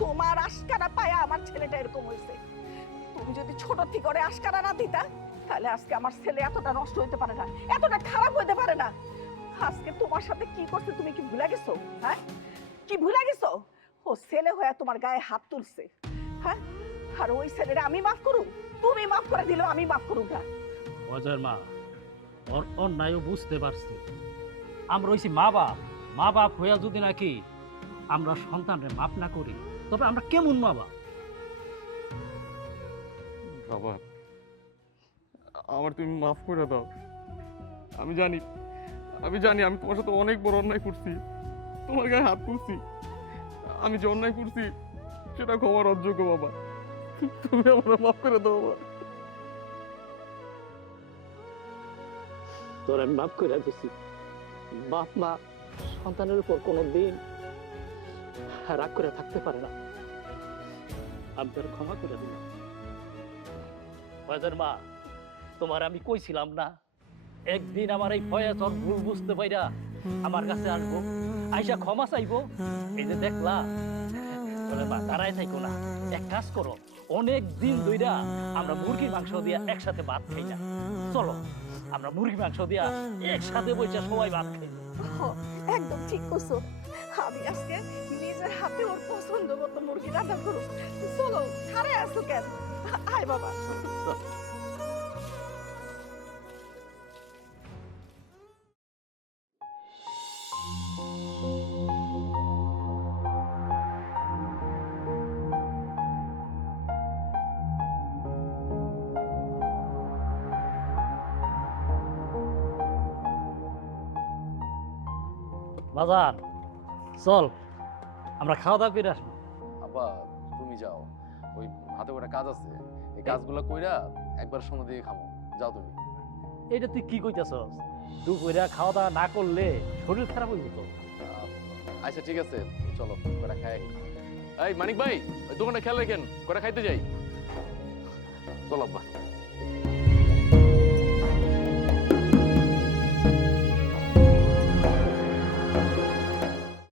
তোমার আশকারা পায়া আমার ছেলেটা এরকম হয়েছে তুমি যদি ছোট থেকে করে আশকারা না দিতা, তাহলে আজকে আমার ছেলে এতটা নষ্ট হইতে পারে না, এতটা খারাপ হইতে পারে না। আজকে তোমার সাথে কি করছে তুমি কি ভুলে গেছো? হ্যাঁ? কি ভুলে গেছো? ও ছেলে হয়ে তোমার গায়ে হাত তুলছে। হ্যাঁ? আর ওই ছেলেটা আমি মাফ করুম? তুমি মাফ করে দিলেও আমি মাফ করুম না। অজয়ের মা, ওর অন্যায়ও বুঝতে পারছি। আমরা হইছি মা বাপ। মা বাপ হইয়া যদি নাকি আমরা সন্তানরে মাপ না করি তবে আমরা কেমন মা বাপ বাবা আমার তুমি মাফ করে দাও। আমি জানি আমি জানি আমি তোমার সাথে অনেক বড় অন্যায় করছি। তোমার গায়ে হাত তুলছি। আমি যে অন্যায় করছি সেটা ক্ষমার অযোগ্য বাবা। তুমি আমার মাফ করে দাও বাবা। তোর আমি মাফ করে দিছি। বাপ মা সন্তানের উপর কোনো দিন রাগ করে থাকতে পারে না। আমি তোর ক্ষমা করে দিলাম। ফয়জের মা তোমার আমি কইছিলাম না একদিন আমার এই ফয়েজ ওর ভুল বুঝতে পাইরা আমার কাছে আসব আইসা ক্ষমা চাইব এই যে দেখলা বলে মা দাঁড়ায় থাইকো না এক কাজ করো অনেক দিন ধইরা আমরা মুরগির মাংস দিয়া একসাথে ভাত খাই না। চলো আমরা মুরগি মাংস দিয়া একসাথে বসে সবাই ভাত খাই। একদম ঠিক করছ আমি আজকে হাতে ওর পছন্দ মতো মুরগি রান্না করো চলো আসো কেন? আয় বাবা। চল। আমরা খাওয়া দাওয়া করে আসব। আব্বা তুমি যাও। ওই হাতে করে কাজ আছে এই কাজগুলো কইরা একবার সোনা দিয়ে খামো। যাও তুমি। এটা তুই কি কইতেছস? দুপুরে খাওয়া দাওয়া না করলে শরীর খারাপ হইব তো। আচ্ছা ঠিক আছে চলো কটা খাই। এই মানিক ভাই ওই দোকানে খেয়াল রাখেন কটা খাইতে যাই? চলো আব্বা।